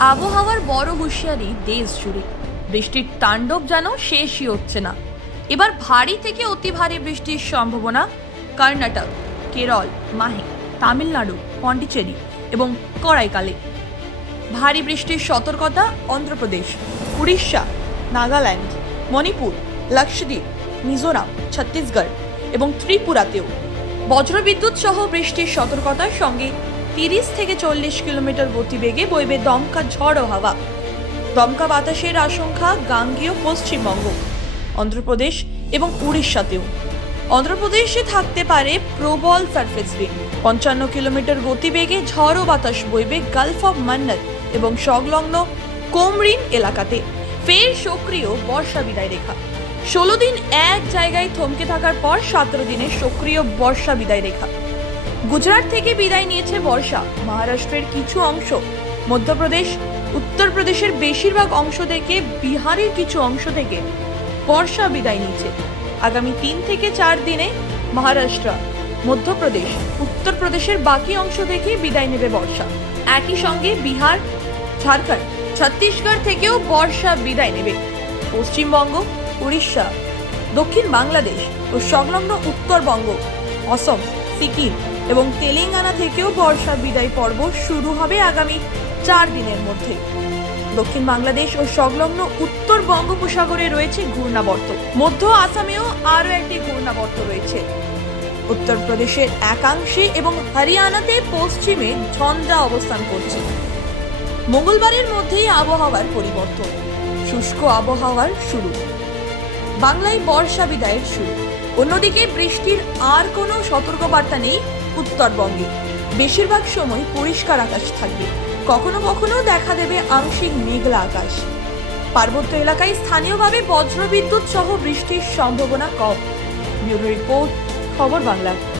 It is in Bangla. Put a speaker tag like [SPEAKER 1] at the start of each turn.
[SPEAKER 1] আবহাওয়ার বড় হুঁশিয়ারি দেশ জুড়ে। বৃষ্টির তাণ্ডব যেন শেষই হচ্ছে না। এবার ভারী থেকে অতি ভারী বৃষ্টির সম্ভাবনা কর্ণাটক, কেরল, মাহে, তামিলনাড়ু, পন্ডিচেরি এবং কড়াইকালে। ভারী বৃষ্টির সতর্কতা অন্ধ্রপ্রদেশ, উড়িষ্যা, নাগাল্যান্ড, মণিপুর, লাক্ষদ্বীপ, মিজোরাম, ছত্তিশগড় এবং ত্রিপুরাতেও। বজ্রবিদ্যুৎ সহ বৃষ্টির সতর্কতার সঙ্গে তিরিশ থেকে চল্লিশ কিলোমিটার গতিবেগে বইবে দমকা ঝড় হাওয়া। দমকা বাতাসের আশঙ্কা গাঙ্গীয় পশ্চিমবঙ্গ, অন্ধ্রপ্রদেশ এবং উড়িষ্যাতেও। অন্ধ্রপ্রদেশে থাকতে পারে প্রবল সারফেস উইন্ড পঞ্চান্ন কিলোমিটার গতিবেগে ঝড় বাতাস বইবে গালফ অফ মান্নার এবং সংলগ্ন কোমরিন এলাকাতে। ফের সক্রিয় বর্ষা বিদায় রেখা। ষোলো দিন এক জায়গায় থমকে থাকার পর সতেরো দিনের সক্রিয় বর্ষা বিদায় রেখা। গুজরাট থেকে বিদায় নিয়েছে বর্ষা। মহারাষ্ট্রের কিছু অংশ, মধ্যপ্রদেশ, উত্তরপ্রদেশের বেশিরভাগ অংশ থেকে বিহারের কিছু অংশ থেকে বর্ষা বিদায় নিচ্ছে আগামী তিন থেকে চার দিনে মহারাষ্ট্র, মধ্যপ্রদেশ, উত্তরপ্রদেশের বাকি অংশ থেকে বিদায় নেবে বর্ষা। একই সঙ্গে বিহার, ঝাড়খণ্ড, ছত্তিশগড় থেকেও বর্ষা বিদায় নেবে। পশ্চিমবঙ্গ, উড়িষ্যা, দক্ষিণ বাংলাদেশ ও সংলগ্ন উত্তরবঙ্গ, অসম, সিকিম এবং তেলেঙ্গানা থেকেও বর্ষা বিদায় পর্ব শুরু হবে আগামী চার দিনের মধ্যে। দক্ষিণ বাংলাদেশ ও সংলগ্ন উত্তর বঙ্গোপসাগরে রয়েছে ঘূর্ণাবর্ত। মধ্য আসামেও আরও একটি ঘূর্ণাবর্ত রয়েছে। উত্তরপ্রদেশের একাংশে এবং হরিয়ানাতে পশ্চিমে ঝঞ্ঝা অবস্থান করছে। মঙ্গলবারের মধ্যেই আবহাওয়ার পরিবর্তন। শুষ্ক আবহাওয়ার শুরু। বাংলায় বর্ষা বিদায়ের শুরু। অন্যদিকে বৃষ্টির আর কোনো সতর্কবার্তা নেই উত্তরবঙ্গে। বেশিরভাগ সময় পরিষ্কার আকাশ থাকবে। কখনো কখনো দেখা দেবে আংশিক মেঘলা আকাশ। পার্বত্য এলাকায় স্থানীয়ভাবে বজ্রবিদ্যুৎ সহ বৃষ্টির সম্ভাবনা কম। ব্যুরো রিপোর্ট, খবর বাংলা।